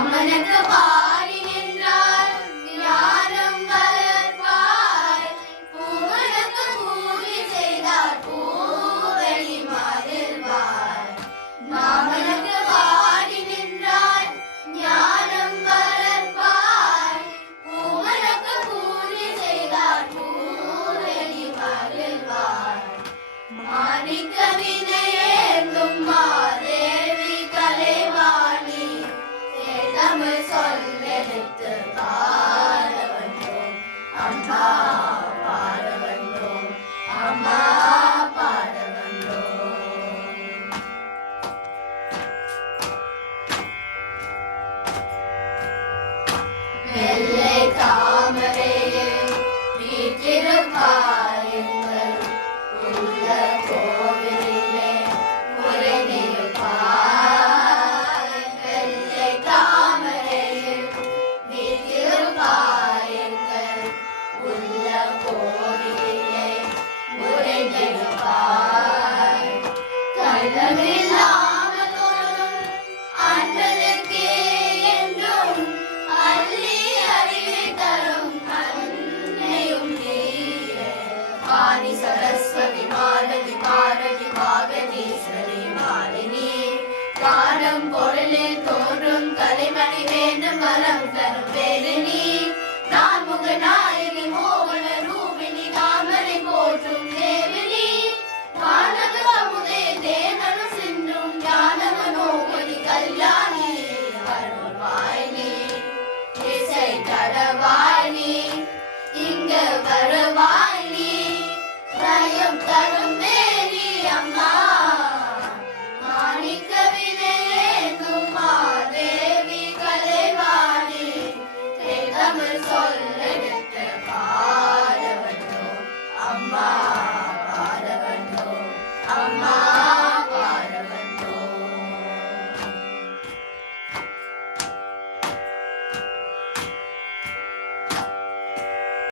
அமனுக்கு பாடி நின்றார். யாரும் வளர்ப்பார். பூவனுக்கு பூஜை செய்தார். பூவழி மலர்வார். மாமனுக்கு பாடி நின்றார். ஞானம் வளர்ப்பார். பூவனுக்கு பூஜை செய்தார். பூவழி மலர்வார். மாணிக்க 다 சரஸ்வதி பாரதி பாரதி பாகதீஸ்வரி மாலினி. காலம் பொருளில் தோன்றும் கலைமணி வேண்டும் வரம்